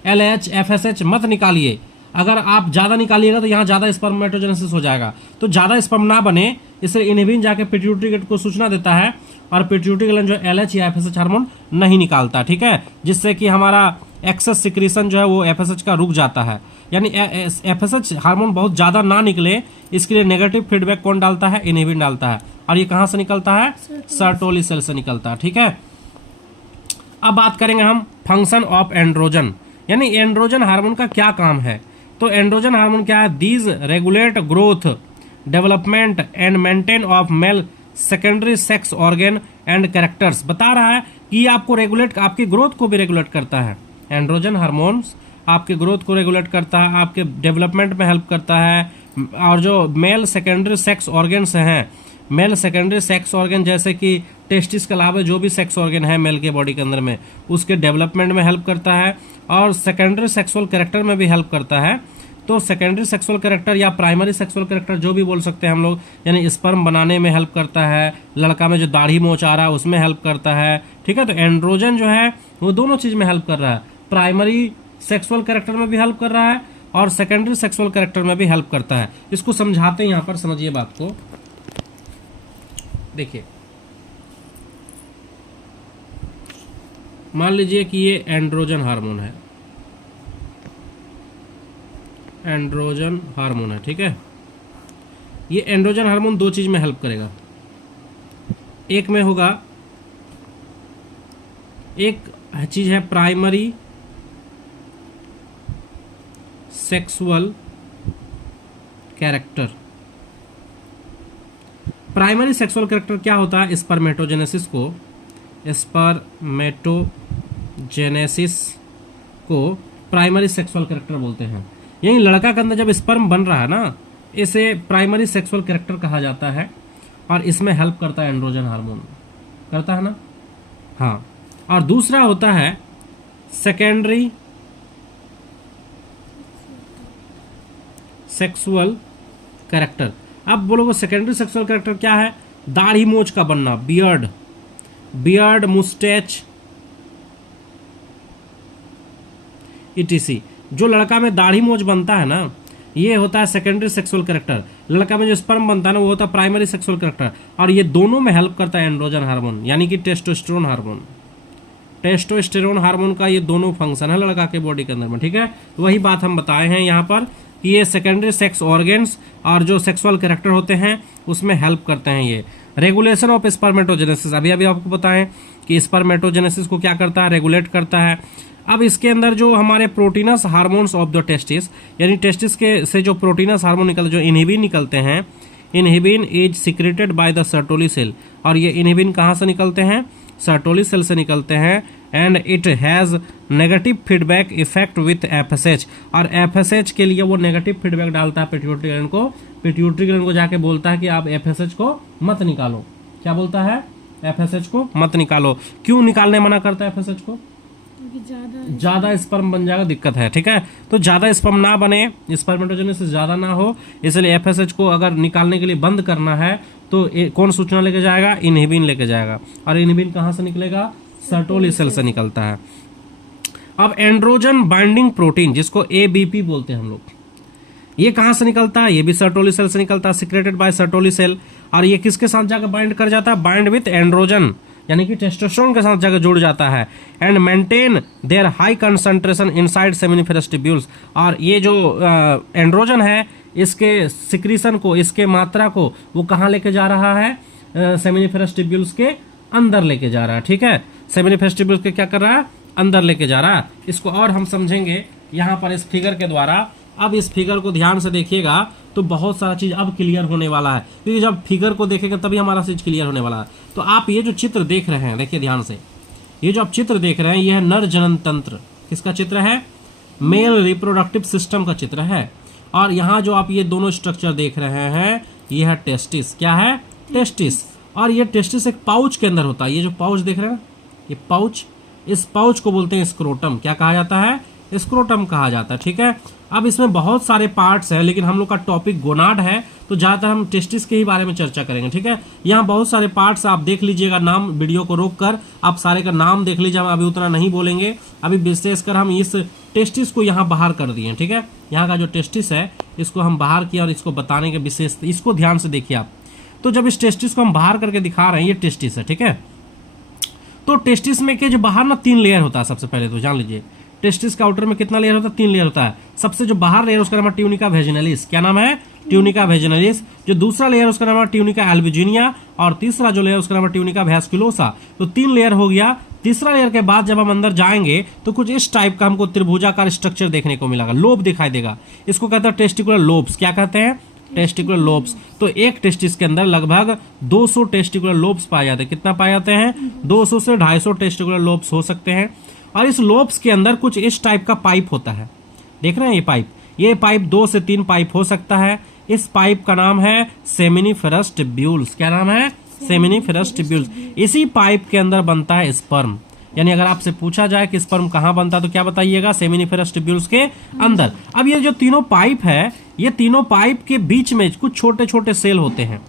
एलएच एफएसएच मत निकालिए। अगर आप ज़्यादा निकालिएगा तो यहाँ ज़्यादा स्पर्मेटोजेनेसिस हो जाएगा, तो ज़्यादा स्पर्म ना बने, इसलिए इनहिबिन जाके पिट्यूटरी ग्लैंड को सूचना देता है और पिट्यूटरी ग्लैंड जो एलएच या एफएसएच हार्मोन नहीं निकालता, ठीक है। जिससे कि हमारा एक्सेस सिक्रीशन जो है वो एफएसएच का रुक जाता है। यानी एफएसएच हार्मोन बहुत ज़्यादा ना निकले, इसके लिए नेगेटिव फीडबैक कौन डालता है, इनहिबिन डालता है। और ये कहाँ से निकलता है, सर्टोली सेल से निकलता है, ठीक है। अब बात करेंगे हम फंक्शन ऑफ एंड्रोजन, यानी एंड्रोजन हार्मोन का क्या काम है। तो एंड्रोजन हार्मोन क्या है, these regulate growth, development and maintain of male secondary sex organ and characters. बता रहा है कि आपको रेगुलेट, आपकी ग्रोथ को भी रेगुलेट करता है। एंड्रोजन हार्मोन्स आपके ग्रोथ को रेगुलेट करता है, आपके डेवलपमेंट में हेल्प करता है। और जो मेल सेकेंडरी सेक्स ऑर्गन्स हैं, मेल सेकेंडरी सेक्स ऑर्गन जैसे कि टेस्टिस के अलावा जो भी सेक्स ऑर्गन है मेल के बॉडी के अंदर में, उसके डेवलपमेंट में हेल्प करता है। और सेकेंडरी सेक्सुअल कैरेक्टर में भी हेल्प करता है। तो सेकेंडरी सेक्सुअल कैरेक्टर या प्राइमरी सेक्सुअल कैरेक्टर जो भी बोल सकते हैं हम लोग, यानी स्पर्म बनाने में हेल्प करता है। लड़का में जो दाढ़ी मोच आ रहा है उसमें हेल्प करता है, ठीक है। तो एंड्रोजन जो है वो दोनों चीज में हेल्प कर रहा है, प्राइमरी सेक्सुअल कैरेक्टर में भी हेल्प कर रहा है और सेकेंडरी सेक्सुअल कैरेक्टर में भी हेल्प करता है। इसको समझाते हैं यहाँ पर, समझिए बात को। देखिए मान लीजिए कि ये एंड्रोजन हार्मोन है, एंड्रोजन हार्मोन है, ठीक है। ये एंड्रोजन हार्मोन दो चीज में हेल्प करेगा। एक में होगा, एक चीज है primary sexual character. Primary sexual character क्या होता है? स्पर्मेटोजेनेसिस को प्राइमरी सेक्सुअल कैरेक्टर बोलते हैं। यही लड़का के अंदर जब स्पर्म बन रहा है ना, इसे प्राइमरी सेक्सुअल कैरेक्टर कहा जाता है और इसमें हेल्प करता है एंड्रोजन हार्मोन, करता है ना। हाँ, और दूसरा होता है सेकेंडरी सेक्सुअल कैरेक्टर। अब बोलोगे सेकेंडरी सेक्सुअल कैरेक्टर क्या है? दाढ़ी मूंछ का बनना, बियर्ड मुस्टैच इटीसी। जो लड़का में दाढ़ी मूंछ बनता है ना, ये होता है सेकेंडरी सेक्सुअल कैरेक्टर। लड़का में जो स्पर्म बनता है ना, वो होता है प्राइमरी सेक्सुअल कैरेक्टर, और ये दोनों में हेल्प करता है एंड्रोजन हार्मोन, यानी कि टेस्टोस्टेरोन हार्मोन। टेस्टोस्टेरोन हार्मोन का ये दोनों फंक्शन है लड़का के बॉडी के अंदर में, ठीक है। वही बात हम बताए हैं यहाँ पर कि ये सेकेंडरी सेक्स ऑर्गेन्स और जो सेक्सुअल कैरेक्टर होते हैं उसमें हेल्प करते हैं। ये रेगुलेशन ऑफ स्पर्मेटोजेनेसिस, अभी आपको बताएं कि स्पर्मेटोजेनेसिस को क्या करता है? रेगुलेट करता है। अब इसके अंदर जो हमारे proteins hormones of the testis, यानी टेस्टिस के से जो प्रोटीनस हार्मोन निकलते, जो इनहिबिन निकलते हैं, inhibin is secreted by the Sertoli cell. और ये इनहिबिन कहाँ से निकलते हैं? सर्टोली सेल से निकलते हैं। And it has negative feedback effect with FSH, और एफएसएच के लिए वो नेगेटिव फीडबैक डालता है पिट्यूटरी ग्लैंड को। पिट्यूटरी ग्लैंड को जाके बोलता है कि आप एफएसएच को मत निकालो। क्या बोलता है? एफएसएच को मत निकालो। क्यों निकालने मना करता है एफएसएच को? ज्यादा स्पर्म बन जाएगा, दिक्कत है, ठीक है। तो ज्यादा स्पर्म ना बने, स्पर्मेटोजेनेसिस ज्यादा ना हो, इसलिए एफएसएच को अगर निकालने के लिए बंद करना है तो कौन सूचना लेके जाएगा? इनहिबिन लेके जाएगा। और इनहिबिन कहाँ से निकलेगा? सर्टोली सेल से निकलता है। अब एंड्रोजन बाइंडिंग प्रोटीन, जिसको एबीपी बोलते हैं हम लोग, ये कहाँ से निकलता है? ये भी सर्टोली सेल से निकलता है, सिक्रेटेड बाय सर्टोली सेल। और ये किसके साथ जाकर बाइंड कर जाता है? बाइंड विथ एंड्रोजन, यानी कि टेस्टोस्टेरोन के साथ जाकर जुड़ जाता है। And maintain their high concentration inside seminiferous tubules. और ये जो एंड्रोजन है, इसके सिक्रीशन को, इसके मात्रा को वो कहाँ लेके जा रहा है? सेमिनिफेरस ट्यूब्यूल्स के अंदर लेके जा रहा है, ठीक है। सेमिनिफेरस ट्यूब्यूल्स के क्या कर रहा है? अंदर लेके जा रहा है। इसको और हम समझेंगे यहाँ पर इस फिगर के द्वारा। अब इस फिगर को ध्यान से देखिएगा तो बहुत सारा चीज अब क्लियर होने वाला है, क्योंकि जब फिगर को देखेंगे तभी हमारा चीज क्लियर होने वाला है। तो आप ये जो चित्र देख रहे हैं, देखिए ध्यान से, ये जो आप चित्र देख रहे हैं, यह है नर जनन तंत्र। किसका चित्र है? मेल रिप्रोडक्टिव सिस्टम का चित्र है। और यहाँ जो आप ये दोनों स्ट्रक्चर देख रहे हैं, ये है टेस्टिस। क्या है? टेस्टिस। और ये टेस्टिस एक पाउच के अंदर होता है। ये जो पाउच देख रहे हैं, ये पाउच, इस पाउच को बोलते हैं स्क्रोटम। क्या कहा जाता है? स्क्रोटम कहा जाता है, ठीक है। अब इसमें बहुत सारे पार्ट्स हैं, लेकिन हम लोग का टॉपिक गोनाड है, तो ज़्यादातर हम टेस्टिस के ही बारे में चर्चा करेंगे, ठीक है। यहाँ बहुत सारे पार्ट्स आप देख लीजिएगा, नाम वीडियो को रोक कर आप सारे का नाम देख लीजिए। हम अभी उतना नहीं बोलेंगे, अभी विशेषकर हम इस टेस्टिस को यहाँ बाहर कर दिए, ठीक है। यहाँ का जो टेस्टिस है, इसको हम बाहर किया और इसको बताने के विशेष, इसको ध्यान से देखिए आप। तो जब इस टेस्टिस को हम बाहर करके दिखा रहे हैं, ये टेस्टिस है, ठीक है। तो टेस्टिस में के जो बाहर ना 3 लेयर होता है। सबसे पहले तो जान लीजिए, टेस्टिस का आउटर में कितना लेयर होता है? 3 लेयर होता है। सबसे जो बाहर लेयर उसका नाम है ट्यूनिका वेजिनलिस। क्या नाम है? ट्यूनिका वेजिनलिस। जो दूसरा लेयर उसका नाम है ट्यूनिका एल्बुजिनिया, और तीसरा जो लेयर उसका नाम है ट्यूनिका वैस्कुलोसा। तो 3 लेयर हो गया। तीसरा लेयर के बाद जब हम अंदर जाएंगे तो कुछ इस टाइप का हमको त्रिभुजाकार स्ट्रक्चर देखने को मिलेगा, लोब दिखाई देगा। इसको कहते हैं टेस्टिकुलर लोब्स। क्या कहते हैं? Testicular lobes. तो एक टेस्टिस के अंदर लगभग 200 टेस्टिकुलर लोब्स पाए जाते हैं। कितना पाए जाते हैं? 200 से 250 टेस्टिकुलर लोब्स हो सकते हैं। और इस लोब्स के अंदर कुछ इस टाइप का पाइप होता है। देख रहे हैं ये पाइप 2 से 3 पाइप हो सकता है। इस पाइप का नाम है सेमिनिफेरस ट्यूब्यूल्स। क्या नाम है? Seminiferous tubules. इसी पाइप के अंदर बनता है स्पर्म। यानी अगर आपसे पूछा जाए कि स्पर्म कहाँ बनता है तो क्या बताइएगा? सेमिनिफेरस ट्यूब्यूल्स के अंदर। अब ये जो तीनों पाइप है, ये तीनों पाइप के बीच में कुछ छोटे छोटे सेल होते हैं,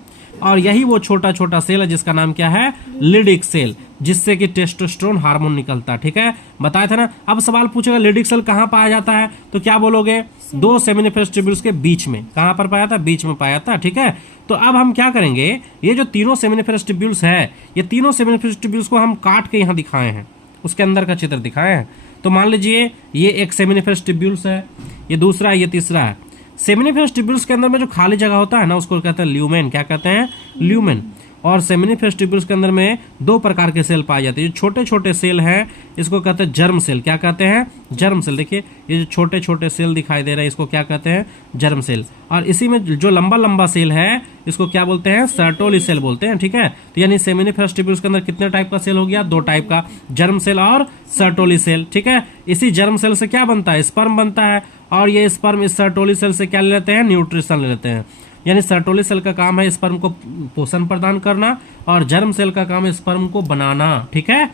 और यही वो छोटा छोटा सेल है जिसका नाम क्या है? लिडिक सेल, जिससे कि टेस्टोस्टेरोन हार्मोन निकलता है, ठीक है। बताया था ना। अब सवाल पूछेगा लिडिक सेल कहाँ पाया जाता है, तो क्या बोलोगे? 2 सेमिनिफेरस ट्यूब्यूल्स के बीच में। कहाँ पर पाया था? बीच में पाया था, ठीक है। तो अब हम क्या करेंगे, ये जो तीनों सेमिनिफेरस ट्यूब्यूल्स है, ये तीनों सेमिनिफेरस ट्यूब्यूल्स को हम काट के यहाँ दिखाए हैं, उसके अंदर का चित्र दिखाए हैं। तो मान लीजिए ये एक सेमिनिफेरस ट्यूब्यूल्स है, ये दूसरा है, ये तीसरा है। सेमिनिफेरस ट्यूब्यूल्स के अंदर में जो खाली जगह होता है ना, उसको कहते हैं ल्यूमेन। क्या कहते हैं? ल्यूमेन। और सेमिनिफेरस ट्यूब्यूल्स के अंदर में दो प्रकार के सेल पाए जाते हैं। जो छोटे छोटे सेल हैं इसको कहते हैं जर्म सेल। क्या कहते हैं? Germ cell. देखिए ये जो छोटे छोटे सेल दिखाई दे रहे हैं इसको क्या कहते हैं? Germ cell. और इसी में जो लंबा लंबा सेल है इसको क्या बोलते हैं? सर्टोली सेल बोलते हैं। ठीक है, तो यानी सेमिनिफेरस ट्यूब्यूल्स के अंदर कितने टाइप का सेल हो गया? दो टाइप का, जर्म सेल और सर्टोली सेल। ठीक है, इसी जर्म सेल से क्या बनता है? स्पर्म बनता है। और ये स्पर्म इस सर्टोली सेल से क्या ले लेते हैं? न्यूट्रिशन ले लेते हैं। यानी सर्टोली सेल का काम है स्पर्म को पोषण प्रदान करना और जर्म सेल का काम है स्पर्म को बनाना। ठीक है,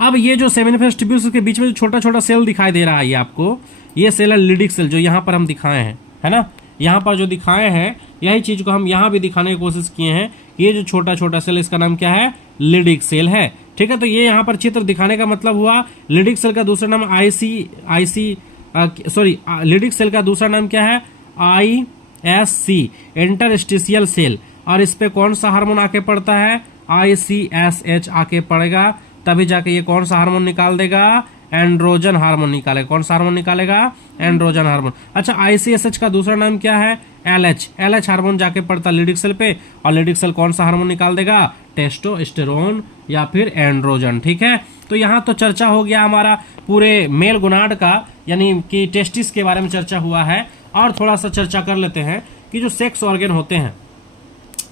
अब ये जो सेमिनिफेरस ट्यूब्यूल्स के बीच में जो छोटा छोटा सेल दिखाई दे रहा है ये आपको, ये सेल है लिडिक सेल, जो यहाँ पर हम दिखाए हैं, है ना। यहाँ पर जो दिखाए हैं यही चीज को हम यहाँ भी दिखाने की कोशिश किए हैं। ये जो छोटा छोटा सेल इसका नाम क्या है? लिडिक सेल है। ठीक है, तो ये यहाँ पर चित्र दिखाने का मतलब हुआ लिडिक सेल का दूसरा नाम लिडिक सेल का दूसरा नाम क्या है? ISC, interstitial cell. और इस पे कौन सा हार्मोन आके पड़ता है? ICSH आके पड़ेगा, तभी जाके ये कौन सा हार्मोन निकाल देगा? एंड्रोजन हार्मोन निकालेगा। कौन सा हार्मोन निकालेगा? Androgen hormone. अच्छा, ICSH का दूसरा नाम क्या है? LH हार्मोन जाके पड़ता लिडिक सेल पे, और लिडिक सेल कौन सा हार्मोन निकाल देगा? टेस्टोस्टेरोन या फिर एंड्रोजन। ठीक है, तो यहाँ तो चर्चा हो गया हमारा पूरे मेल गोनाड का, यानी कि टेस्टिस के बारे में चर्चा हुआ है। और थोड़ा सा चर्चा कर लेते हैं कि जो सेक्स ऑर्गन होते हैं,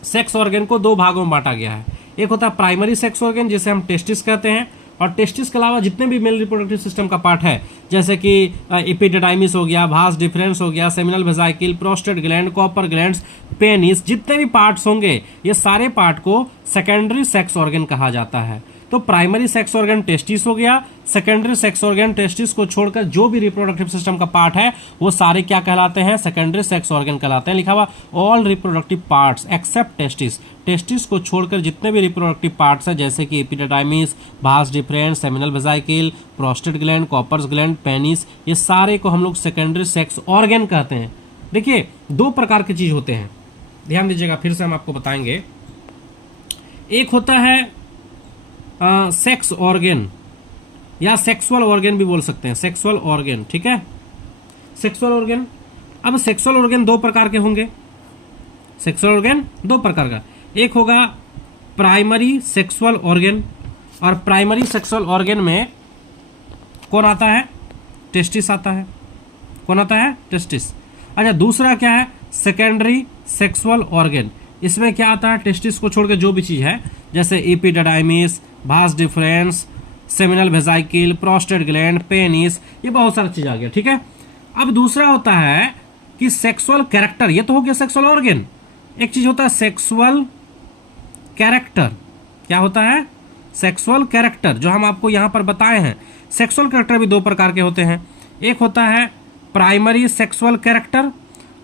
सेक्स ऑर्गन को दो भागों में बांटा गया है। एक होता है प्राइमरी सेक्स ऑर्गन जिसे हम टेस्टिस कहते हैं, और टेस्टिस के अलावा जितने भी मेल रिप्रोडक्टिव सिस्टम का पार्ट है, जैसे कि एपिडिडाइमिस हो गया, भास डिफरेंस हो गया, seminal vesicle, prostate gland, Cowper glands, penis, जितने भी पार्ट्स होंगे ये सारे पार्ट को सेकेंडरी सेक्स ऑर्गन कहा जाता है। तो प्राइमरी सेक्स ऑर्गन टेस्टिस हो गया, सेकेंडरी सेक्स ऑर्गन टेस्टिस को छोड़कर जो भी रिप्रोडक्टिव सिस्टम का पार्ट है वो सारे क्या कहलाते हैं? सेकेंडरी सेक्स ऑर्गन कहलाते हैं। लिखा हुआ all reproductive parts except testis, testis को छोड़कर जितने भी रिप्रोडक्टिव पार्ट्स हैं जैसे कि epididymis, vas deferens, seminal vesicle, prostate gland, Cowper's gland, penis, ये सारे को हम लोग सेकेंडरी सेक्स ऑर्गन कहते हैं। देखिए दो प्रकार की चीज होते हैं, ध्यान दीजिएगा, फिर से हम आपको बताएंगे। एक होता है सेक्स ऑर्गन या सेक्सुअल ऑर्गन भी बोल सकते हैं, सेक्सुअल ऑर्गन। ठीक है, सेक्सुअल ऑर्गन। अब सेक्सुअल ऑर्गन दो प्रकार के होंगे, सेक्सुअल ऑर्गन दो प्रकार का। एक होगा प्राइमरी सेक्सुअल ऑर्गन, और प्राइमरी सेक्सुअल ऑर्गन में कौन आता है? टेस्टिस आता है। कौन आता है? टेस्टिस। अच्छा, दूसरा क्या है? Secondary sexual organ. इसमें क्या आता है? टेस्टिस को छोड़कर जो भी चीज है, जैसे epididymis, vas deferens, seminal vesicle, prostate gland, penis, ये बहुत सारा चीज आ गया। ठीक है, अब दूसरा होता है कि सेक्सुअल कैरेक्टर। ये तो हो गया सेक्सुअल ऑर्गन। एक चीज होता है सेक्सुअल कैरेक्टर। क्या होता है? सेक्सुअल कैरेक्टर, जो हम आपको यहां पर बताए हैं। सेक्सुअल कैरेक्टर भी दो प्रकार के होते हैं, एक होता है प्राइमरी सेक्सुअल कैरेक्टर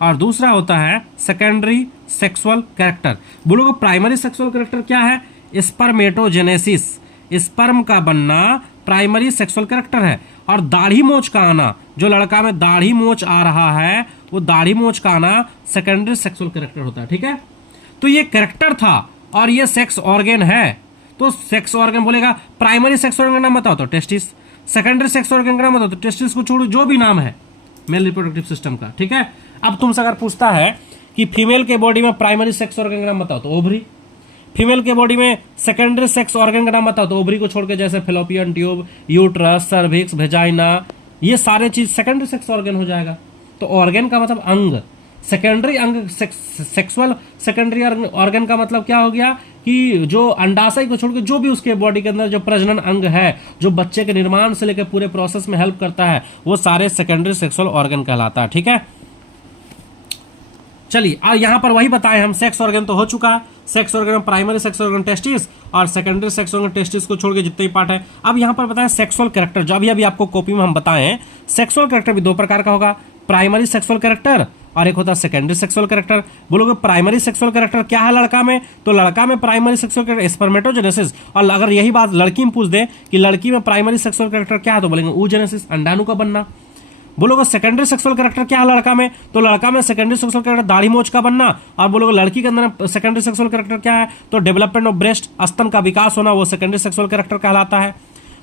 और दूसरा होता है सेकेंडरी सेक्सुअल कैरेक्टर। बोलोगे प्राइमरी सेक्सुअल कैरेक्टर क्या है? स्पर्मेटोजेनेसिस, स्पर्म का बनना प्राइमरी सेक्सुअल कैरेक्टर है। और दाढ़ी मोच का आना, जो लड़का में दाढ़ी मोच आ रहा है वो दाढ़ी मोच का आना सेकेंडरी सेक्सुअल कैरेक्टर होता है। ठीक है, तो ये कैरेक्टर था और ये सेक्स ऑर्गन है। तो सेक्स ऑर्गन बोलेगा प्राइमरी सेक्स ऑर्गन का नाम बताओ तो टेस्टिस, सेकेंडरी सेक्स ऑर्गन का नाम बताओ तो टेस्टिस को छोड़ो जो भी नाम है मेल रिप्रोडक्टिव सिस्टम का। ठीक है, अब तुमसे अगर पूछता है कि फीमेल के बॉडी में प्राइमरी सेक्स ऑर्गन का नाम बताओ तो ओवरी, फीमेल के बॉडी में सेकेंडरी सेक्स ऑर्गन का नाम बताओ तो ओवरी को छोड़ के जैसे fallopian tube, uterus, cervix, vagina, ये सारे चीज सेकेंडरी सेक्स ऑर्गन हो जाएगा। तो ऑर्गन का मतलब अंग, सेकेंडरी अंग सेक्सुअल सेकेंडरी ऑर्गन का मतलब क्या हो गया कि जो अंडाशय को छोड़ के जो भी उसके बॉडी के अंदर जो प्रजनन अंग है, जो बच्चे के निर्माण से लेकर पूरे प्रोसेस में हेल्प करता है, वो सारे सेकेंडरी सेक्सुअल ऑर्गन कहलाता है। ठीक है, चलिए और यहां पर वही बताएं हम, सेक्स ऑर्गन तो हो चुका है, sex organ primary sex organ testis और सेकेंडरी सेक्स ऑर्गन टेस्टिस को छोड़ के जितने भी पार्ट है। अब यहां पर बताएं सेक्सुअल कैरेक्टर, जो अभी आपको कॉपी में हम बताएं, सेक्सुअल कैरेक्टर भी दो प्रकार का होगा, प्राइमरी सेक्सुअल कैरेक्टर और एक होता है सेकेंडरी सेक्सुअल कैरेक्टर। बोलोगे प्राइमरी सेक्सुअल कैरेक्टर क्या है लड़का में, तो लड़का में प्राइमरी सेक्सुअल कैरेक्टर स्पर्मेटोजेनेसिस। और अगर यही बात लड़की में पूछ दे कि लड़की में प्राइमरी सेक्सुअल कैरेक्टर क्या है तो बोलेंगे oogenesis, अंडाणु का बनना। बोलोगे सेकेंडरी सेक्सुअल कैरेक्टर क्या है लड़का में, तो लड़का में सेकेंडरी सेक्सुअल कैरेक्टर दाढ़ी मोच का बनना। और बोलोगे लड़की के अंदर सेकेंडरी सेक्सुअल कैरेक्टर क्या है, तो डेवलपमेंट ऑफ ब्रेस्ट, स्तन का विकास होना, वो सेकेंडरी सेक्सुअल कैरेक्टर कहलाता है।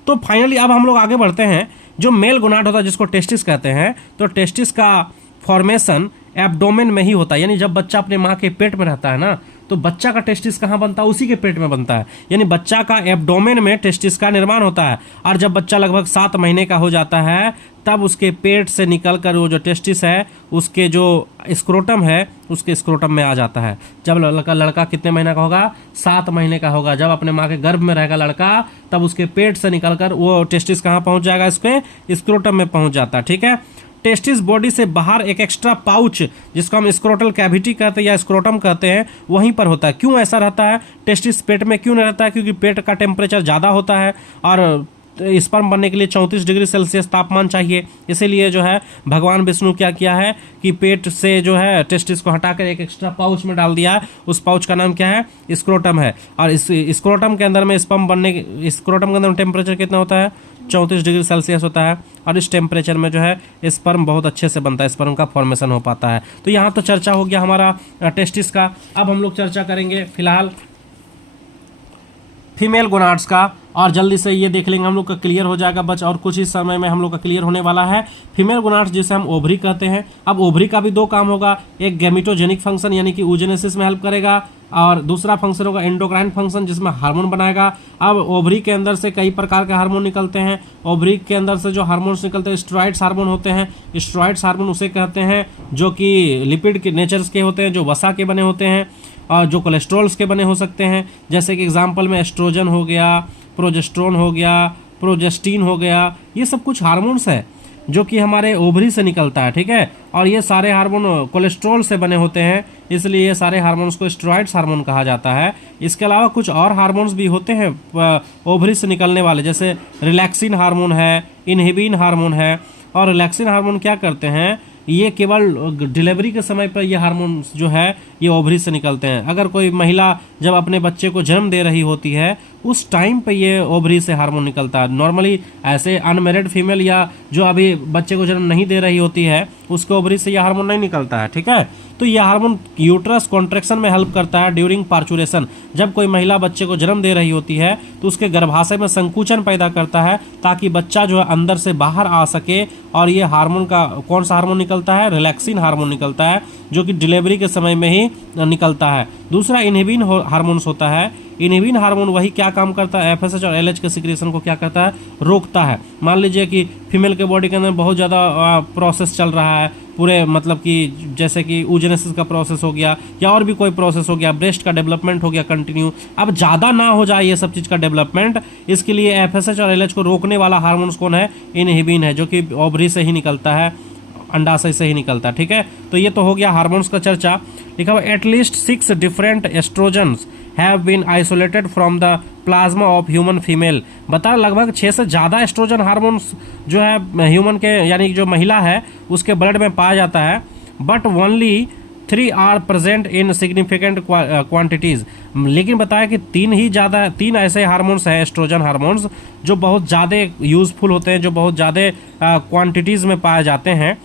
तो फाइनली अब हम लोग आगे बढ़ते हैं, जो मेल गोनाड होता है जिसको टेस्टिस कहते हैं, तो टेस्टिस का फॉर्मेशन एब्डोमेन में ही होता है, यानी जब बच्चा अपने माँ के पेट में रहता है ना, तो बच्चा का टेस्टिस कहाँ बनता है? उसी के पेट में बनता है। यानी बच्चा का एब्डोमेन में टेस्टिस का निर्माण होता है, और जब बच्चा लगभग 7 महीने का हो जाता है तब उसके पेट से निकलकर वो जो टेस्टिस है उसके जो स्क्रोटम है उसके स्क्रोटम में आ जाता है। जब लड़का कितने महीने का होगा? 7 महीने का होगा। जब अपने माँ के गर्भ में रहेगा लड़का, तब उसके पेट से निकलकर वो टेस्टिस कहाँ पहुँच जाएगा? इसके स्क्रोटम में पहुँच जाता है। ठीक है। टेस्टिस बॉडी से बाहर एक एक्स्ट्रा पाउच, जिसको हम स्क्रोटल कैविटी कहते हैं या स्क्रोटम कहते हैं, वहीं पर होता है। क्यों ऐसा रहता है? टेस्टिस पेट में क्यों नहीं रहता है? क्योंकि पेट का टेम्परेचर ज़्यादा होता है और स्पर्म बनने के लिए 34 डिग्री सेल्सियस तापमान चाहिए। इसीलिए जो है भगवान विष्णु क्या किया है कि पेट से जो है टेस्टिस को हटाकर एक एक्स्ट्रा पाउच में डाल दिया। उस पाउच का नाम क्या है? स्क्रोटम है। और इस स्क्रोटम के अंदर में स्पर्म बनने स्क्रोटम के अंदर टेम्परेचर कितना होता है? 34 डिग्री सेल्सियस होता है। और इस टेम्परेचर में जो है स्पर्म बहुत अच्छे से बनता है, स्पर्म का फॉर्मेशन हो पाता है। तो यहाँ तो चर्चा हो गया हमारा टेस्टिस का। अब हम लोग चर्चा करेंगे फिलहाल फीमेल गोनाड्स का, और जल्दी से ये देख लेंगे हम लोग का क्लियर हो जाएगा बच, और कुछ ही समय में हम लोग का क्लियर होने वाला है। फीमेल गोनाड्स जिसे हम ओवरी कहते हैं। अब ओवरी का भी 2 काम होगा, एक गैमेटोजेनिक फंक्शन यानी कि oogenesis में हेल्प करेगा, और दूसरा फंक्शन होगा एंडोक्राइन फंक्शन जिसमें हार्मोन बनाएगा। अब ओवरी के अंदर से कई प्रकार के हार्मोन निकलते हैं। ओवरी के अंदर से जो हार्मोन्स निकलते हैं स्टेरॉइड्स हार्मोन होते हैं। स्टेरॉइड्स हार्मोन उसे कहते हैं जो कि लिपिड के नेचर्स के होते हैं, जो वसा के बने होते हैं और जो कोलेस्ट्रॉल्स के बने हो सकते हैं। जैसे कि एग्जाम्पल में एस्ट्रोजन हो गया, प्रोजेस्ट्रोन हो गया, प्रोजेस्टीन हो गया, ये सब कुछ हार्मोन्स है जो कि हमारे ओवरी से निकलता है। ठीक है। और ये सारे हार्मोन कोलेस्ट्रॉल से बने होते हैं, इसलिए ये सारे हार्मोन्स को स्टेरॉइड्स हार्मोन कहा जाता है। इसके अलावा कुछ और हार्मोन्स भी होते हैं ओवरी से निकलने वाले, जैसे रिलैक्सिन हार्मोन है, इनहिबिन हार्मोन है। और रिलैक्सिन हार्मोन क्या करते हैं? ये केवल डिलीवरी के समय पर ये हार्मोन्स जो है ये ओवरी से निकलते हैं। अगर कोई महिला जब अपने बच्चे को जन्म दे रही होती है उस टाइम पे ये ओवरी से हार्मोन निकलता है। नॉर्मली ऐसे अनमेरिड फीमेल या जो अभी बच्चे को जन्म नहीं दे रही होती है उसके ओवरी से ये हार्मोन नहीं निकलता है। ठीक है। तो ये हार्मोन यूट्रस कॉन्ट्रैक्शन में हेल्प करता है ड्यूरिंग पार्चुरेशन। जब कोई महिला बच्चे को जन्म दे रही होती है तो उसके गर्भाशय में संकुचन पैदा करता है ताकि बच्चा जो है अंदर से बाहर आ सके। और ये हार्मोन का कौन सा हार्मोन निकलता है? रिलैक्सिन हार्मोन निकलता है जो कि डिलीवरी के समय में ही निकलता है। दूसरा इनहिबिन हार्मोन्स होता है। इनहिबिन हार्मोन वही क्या काम करता है? एफएसएच और एलएच के सिक्रेशन को क्या करता है? रोकता है। मान लीजिए कि फीमेल के बॉडी के अंदर बहुत ज़्यादा प्रोसेस चल रहा है पूरे, मतलब कि जैसे कि oogenesis का प्रोसेस हो गया या और भी कोई प्रोसेस हो गया, ब्रेस्ट का डेवलपमेंट हो गया कंटिन्यू, अब ज़्यादा ना हो जाए ये सब चीज़ का डेवलपमेंट, इसके लिए एफएसएच और एलएच को रोकने वाला हार्मोन्स कौन है? इनहिबिन है, जो कि ओवरी से ही निकलता है, अंडाशय से ही निकलता है। ठीक है। तो ये तो हो गया हार्मोन्स का चर्चा। लिखा हुआ at least 6 different estrogens have been isolated from the plasma of human female. बता लगभग 6 से ज़्यादा एस्ट्रोजन हार्मोन्स जो है ह्यूमन के यानी जो महिला है उसके ब्लड में पाया जाता है, but only 3 are present in significant quantities. लेकिन बताया कि 3 ऐसे हार्मोन्स हैं एस्ट्रोजन हार्मोन्स जो बहुत ज़्यादा यूज़फुल होते हैं, जो बहुत ज़्यादा क्वांटिटीज़ में पाए जाते हैं।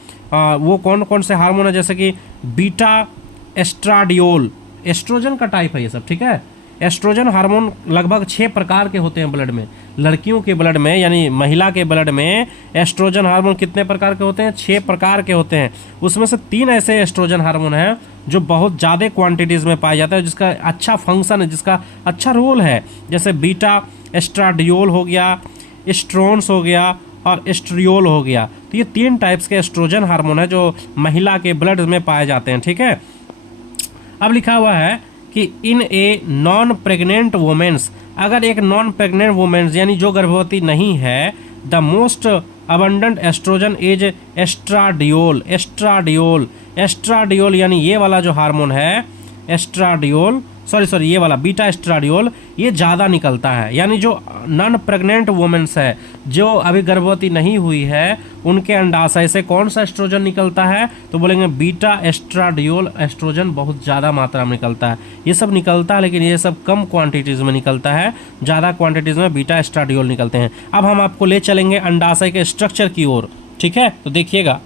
वो कौन कौन से हार्मोन है? जैसे कि बीटा एस्ट्राडियोल, एस्ट्रोजन का टाइप है ये सब। ठीक है। एस्ट्रोजन हार्मोन लगभग 6 प्रकार के होते हैं ब्लड में। लड़कियों के ब्लड में यानी महिला के ब्लड में एस्ट्रोजन हार्मोन कितने प्रकार के होते हैं? 6 प्रकार के होते हैं। उसमें से 3 ऐसे एस्ट्रोजन हार्मोन हैं जो बहुत ज़्यादा क्वांटिटीज़ में पाए जाते हैं, जिसका अच्छा फंक्शन है, जिसका अच्छा रोल है। जैसे बीटा एस्ट्राडियोल हो गया, एस्ट्रोन्स हो गया और एस्ट्रियोल हो गया। तो ये 3 टाइप्स के एस्ट्रोजन हार्मोन है जो महिला के ब्लड में पाए जाते हैं। ठीक है। अब लिखा हुआ है कि इन ए नॉन प्रेग्नेंट वुमेन्स, अगर एक नॉन प्रेग्नेंट वुमेन्स यानी जो गर्भवती नहीं है, the most abundant estrogen is estradiol. Estradiol estradiol यानी ये वाला जो हार्मोन है एस्ट्राडियोल, सॉरी ये वाला बीटा एस्ट्राडियोल, ये ज़्यादा निकलता है। यानी जो नॉन प्रेग्नेंट वुमेन्स है, जो अभी गर्भवती नहीं हुई है, उनके अंडाशय से कौन सा एस्ट्रोजन निकलता है? तो बोलेंगे बीटा एस्ट्राडियोल एस्ट्रोजन बहुत ज़्यादा मात्रा में निकलता है। ये सब निकलता है लेकिन ये सब कम क्वांटिटीज़ में निकलता है, ज़्यादा क्वांटिटीज़ में बीटा एस्ट्राडियोल निकलते हैं। अब हम आपको ले चलेंगे अंडाशय के स्ट्रक्चर की ओर। ठीक है। तो देखिएगा,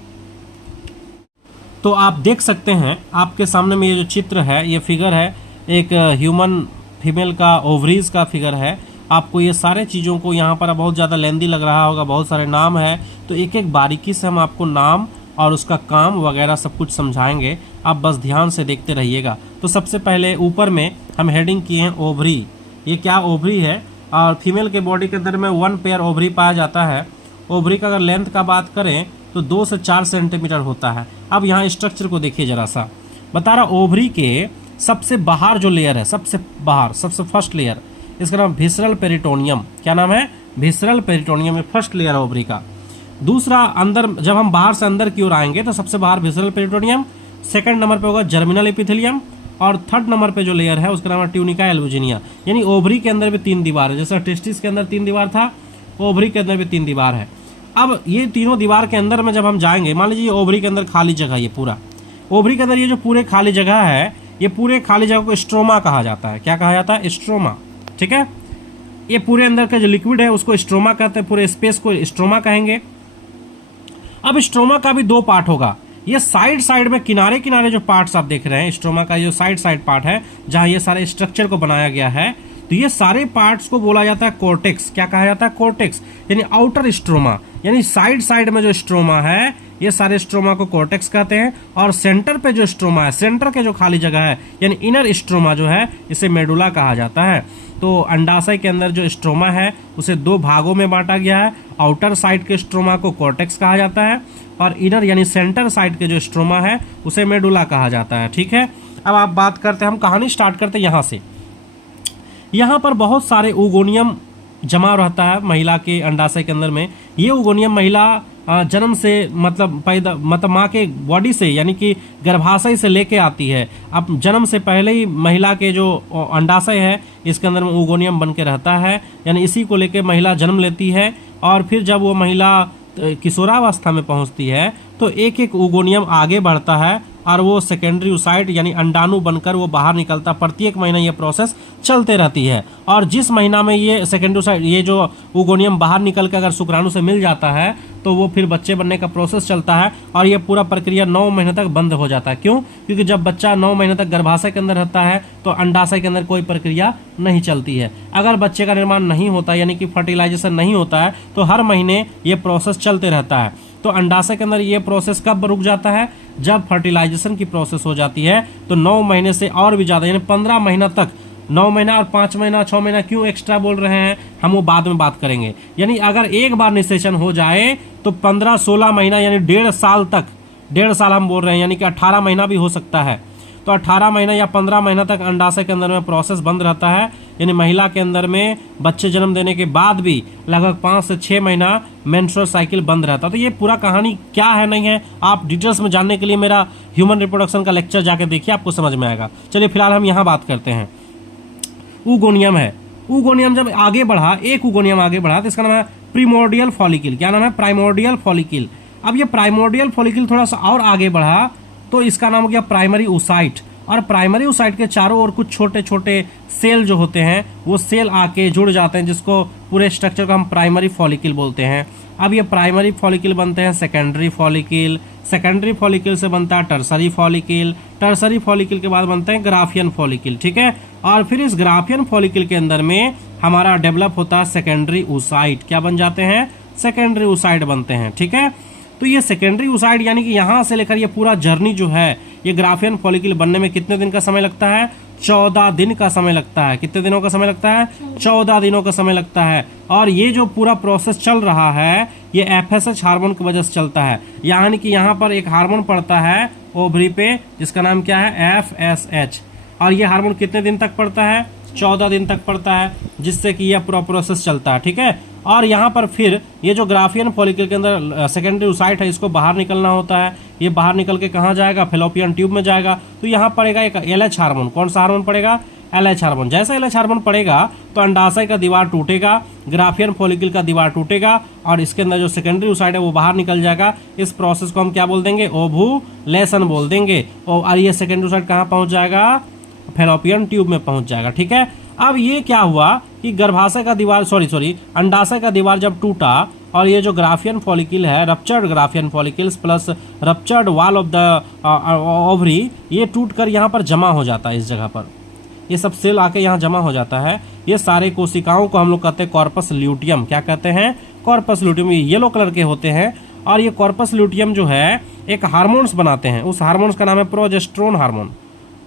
तो आप देख सकते हैं आपके सामने में ये जो चित्र है, ये फिगर है एक ह्यूमन फीमेल का ओवरीज का फिगर है। आपको ये सारे चीज़ों को यहाँ पर बहुत ज़्यादा लेंदी लग रहा होगा, बहुत सारे नाम है, तो एक एक बारीकी से हम आपको नाम और उसका काम वगैरह सब कुछ समझाएंगे, आप बस ध्यान से देखते रहिएगा। तो सबसे पहले ऊपर में हम हेडिंग किए हैं ओवरी। ये क्या ओवरी है, और फीमेल के बॉडी के अंदर में 1 पेयर ओवरी पाया जाता है। ओवरी का अगर लेंथ का बात करें तो 2 से 4 सेंटीमीटर होता है। अब यहाँ स्ट्रक्चर को देखिए जरा सा, बता रहा ओवरी के सबसे बाहर जो लेयर है, सबसे बाहर, सबसे फर्स्ट लेयर, इसका नाम विसरल पेरिटोनियम। क्या नाम है? Visceral peritoneum. ये फर्स्ट लेयर है ओवरी का। दूसरा, अंदर जब हम बाहर से अंदर की ओर आएंगे तो सबसे बाहर विसरल पेरिटोनियम, सेकंड नंबर पे होगा जर्मिनल एपिथेलियम, और थर्ड नंबर पे जो लेयर है उसका नाम है ट्यूनिका एल्बुजिनिया। यानी ओवरी के अंदर भी 3 दीवार है, जैसे टेस्टिस के अंदर 3 दीवार था, ओवरी के अंदर भी 3 दीवार है। अब ये तीनों दीवार के अंदर में जब हम जाएंगे, मान लीजिए ओवरी के अंदर खाली जगह, ये पूरा ओवरी के अंदर ये जो पूरे खाली जगह है, ये पूरे खाली जगह को स्ट्रोमा कहा जाता है। क्या कहा जाता है? स्ट्रोमा। ठीक है, ये पूरे अंदर का जो लिक्विड है उसको स्ट्रोमा कहते हैं, पूरे स्पेस को स्ट्रोमा कहेंगे। अब स्ट्रोमा का भी 2 पार्ट होगा। ये साइड साइड में किनारे किनारे जो पार्ट्स आप देख रहे हैं, स्ट्रोमा का जो साइड साइड पार्ट है जहां ये सारे स्ट्रक्चर को बनाया गया है, तो ये सारे पार्ट्स को बोला जाता है कोर्टेक्स। क्या कहा जाता है? कोर्टेक्स। यानी आउटर स्ट्रोमा, यानी साइड साइड में जो स्ट्रोमा है, ये सारे स्ट्रोमा को कोर्टेक्स कहते हैं। और सेंटर पे जो स्ट्रोमा है, सेंटर के जो खाली जगह है, यानी इनर स्ट्रोमा जो है, इसे मेडुला कहा जाता है। तो अंडाशय के अंदर जो स्ट्रोमा है उसे 2 भागों में बांटा गया है। आउटर साइड के स्ट्रोमा को कोर्टेक्स कहा जाता है, और इनर यानी सेंटर साइड के जो स्ट्रोमा है उसे मेडुला कहा जाता है। ठीक है, अब आप बात करते हैं, हम कहानी स्टार्ट करते हैं यहाँ से। यहाँ पर बहुत सारे उगोनियम जमा रहता है महिला के अंडाशय के अंदर में। ये उगोनियम महिला जन्म से मतलब माँ के बॉडी से, यानी कि गर्भाशय से लेके आती है। अब जन्म से पहले ही महिला के जो अंडाशय है इसके अंदर में उगोनियम बन के रहता है, यानी इसी को लेके महिला जन्म लेती है। और फिर जब वो महिला किशोरावस्था में पहुंचती है तो एक एक उगोनियम आगे बढ़ता है और वो सेकेंडरी ओसाइट यानी अंडाणु बनकर वो बाहर निकलता। प्रत्येक महीना ये प्रोसेस चलते रहती है, और जिस महीना में ये सेकेंडरी ओसाइट, ये जो उगोनियम बाहर निकल कर अगर शुक्राणु से मिल जाता है तो वो फिर बच्चे बनने का प्रोसेस चलता है, और ये पूरा प्रक्रिया 9 महीने तक बंद हो जाता है। क्यों? क्योंकि जब बच्चा 9 महीने तक गर्भाशय के अंदर रहता है तो अंडाशय के अंदर कोई प्रक्रिया नहीं चलती है। अगर बच्चे का निर्माण नहीं होता, यानी कि फर्टिलाइजेशन नहीं होता है, तो हर महीने ये प्रोसेस चलते रहता है। तो अंडाशय के अंदर ये प्रोसेस कब रुक जाता है? जब फर्टिलाइजेशन की प्रोसेस हो जाती है। तो 9 महीने से और भी ज़्यादा, यानी 15 महीना तक, 9 महीना और 5 महीना 6 महीना क्यों एक्स्ट्रा बोल रहे हैं हम, वो बाद में बात करेंगे। यानी अगर एक बार निषेचन हो जाए तो 15-16 महीना यानी 1.5 साल तक, 1.5 साल हम बोल रहे हैं, यानी कि 18 महीना भी हो सकता है। तो 18 महीना या 15 महीना तक अंडाशय के अंदर में प्रोसेस बंद रहता है। यानी महिला के अंदर में बच्चे जन्म देने के बाद भी लगभग 5 से 6 महीना मेंस्ट्रुअल साइकिल बंद रहता है। तो ये पूरा कहानी क्या है नहीं है, आप डिटेल्स में जानने के लिए मेरा ह्यूमन रिप्रोडक्शन का लेक्चर जाके देखिए, आपको समझ में आएगा। चलिए फिलहाल हम यहाँ बात करते हैं। उगोनियम है। उगोनियम जब आगे बढ़ा, एक उगोनियम आगे बढ़ा, तो इसका नाम है प्रीमोर्डियल फॉलिकल। क्या नाम है? Primordial follicle. अब ये प्राइमोर्डियल फॉलिकल थोड़ा सा और आगे बढ़ा तो इसका नाम हो गया प्राइमरी ओसाइट। और प्राइमरी ओसाइट के चारों ओर कुछ छोटे छोटे सेल जो होते हैं वो सेल आके जुड़ जाते हैं, जिसको पूरे स्ट्रक्चर को हम प्राइमरी फॉलिकल बोलते हैं। अब ये प्राइमरी फॉलिकल बनते हैं सेकेंडरी फॉलिकल, सेकेंडरी फॉलिकल से बनता है टर्सरी फॉलिकल, टर्सरी फॉलिकल के बाद बनते हैं ग्राफियन फॉलिकल। ठीक है, और फिर इस ग्राफियन फॉलिकल के अंदर में हमारा डेवलप होता है सेकेंडरी ओसाइट। क्या बन जाते हैं? सेकेंडरी ओसाइट बनते हैं। ठीक है, तो ये सेकेंडरी ओसाइट यानी कि यहाँ से लेकर ये पूरा जर्नी जो है, ये ग्राफियन फॉलिकल बनने में कितने दिन का समय लगता है? 14 दिन का समय लगता है। कितने दिनों का समय लगता है? 14 दिनों का समय लगता है। और ये जो पूरा प्रोसेस चल रहा है ये FSH हार्मोन की वजह से चलता है। यानी कि यहाँ पर एक हार्मोन पड़ता है ओवरी पे जिसका नाम क्या है? FSH। और ये हार्मोन कितने दिन तक पड़ता है? 14 दिन तक पड़ता है, जिससे कि यह पूरा प्रोसेस चलता है। ठीक है, और यहाँ पर फिर ये जो ग्राफियन फॉलिकल के अंदर सेकेंडरी ओसाइट है इसको बाहर निकलना होता है। ये बाहर निकल के कहाँ जाएगा? फेलोपियन ट्यूब में जाएगा। तो यहाँ पड़ेगा एक LH हार्मोन। कौन सा हार्मोन पड़ेगा? LH hormone. जैसे LH हार्मोन पड़ेगा तो अंडाशय का दीवार टूटेगा, ग्राफियन फॉलिकल का दीवार टूटेगा, और इसके अंदर जो सेकेंडरी ओसाइट है वो बाहर निकल जाएगा। इस प्रोसेस को हम क्या बोल देंगे? ओवुलेशन बोल देंगे। और ये सेकेंडरी ओसाइट कहाँ पहुँच जाएगा? फेलोपियन ट्यूब में पहुँच जाएगा। ठीक है, अब ये क्या हुआ कि गर्भाशय का दीवार अंडाशय का दीवार जब टूटा और ये जो ग्राफियन फॉलिकल है, ruptured Graafian follicles plus ruptured wall of the ovary, ये टूट कर यहाँ पर जमा हो जाता है। इस जगह पर ये सब सेल आके यहाँ जमा हो जाता है। ये सारे कोशिकाओं को हम लोग कहते हैं कॉर्पस ल्यूटियम। क्या कहते हैं? Corpus luteum. ये येलो कलर के होते हैं और ये कॉर्पस ल्यूटियम जो है एक हार्मोन्स बनाते हैं, उस हार्मोन्स का नाम है प्रोजेस्टेरोन हार्मोन,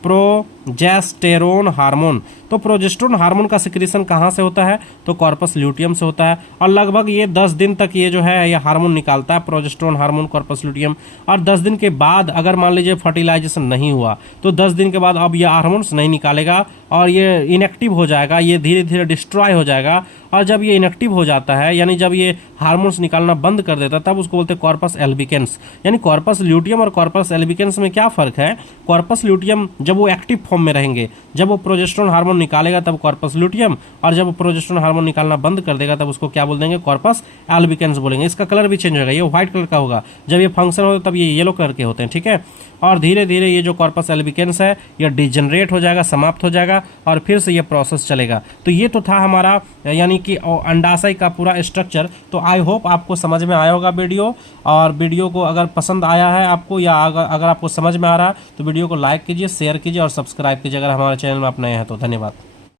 प्रोजेस्टेरोन हार्मोन। तो प्रोजेस्टेरोन हार्मोन का सिक्रीशन कहाँ से होता है, तो कॉर्पस ल्यूटियम से होता है, और लगभग ये 10 दिन तक ये जो है ये हार्मोन निकालता है, प्रोजेस्टेरोन हार्मोन, कॉर्पस ल्यूटियम। और 10 दिन के बाद अगर मान लीजिए फर्टिलाइजेशन नहीं हुआ तो 10 दिन के बाद अब ये हार्मोन्स नहीं निकालेगा और ये इनएक्टिव हो जाएगा, ये धीरे धीरे डिस्ट्रॉय हो जाएगा। और जब ये इनएक्टिव हो जाता है यानी जब ये हार्मोन्स निकालना बंद कर देता है तब उसको बोलते हैं कॉर्पस एल्बिकेंस। यानी कॉर्पस ल्यूटियम और कॉर्पस एल्बिकेंस में क्या फ़र्क है, कॉर्पस ल्यूटियम जब वो एक्टिव फॉर्म में रहेंगे, जब वो प्रोजेस्टेरोन हार्मोन निकालेगा तब कॉर्पस ल्यूटियम, और जब वो प्रोजेस्टेरोन हार्मोन निकालना बंद कर देगा तब उसको क्या बोल देंगे, कॉर्पस एल्बिकेंस बोलेंगे। इसका कलर भी चेंज होगा, ये व्हाइट कलर का होगा, जब ये फंक्शन होगा तब ये येलो कलर के होते हैं, ठीक है। और धीरे धीरे ये जो कॉर्पस एल्बिकेंस है ये डिजनरेट हो जाएगा, समाप्त हो जाएगा, और फिर से ये प्रोसेस चलेगा। तो ये तो था हमारा यानी कि अंडाशय का पूरा स्ट्रक्चर। तो आई होप आपको समझ में आया होगा वीडियो, और वीडियो को अगर पसंद आया है आपको या अगर आपको समझ में आ रहा है तो वीडियो को लाइक कीजिए, शेयर कीजिए और सब्सक्राइब कीजिए अगर हमारे चैनल में आप नए हैं तो। धन्यवाद।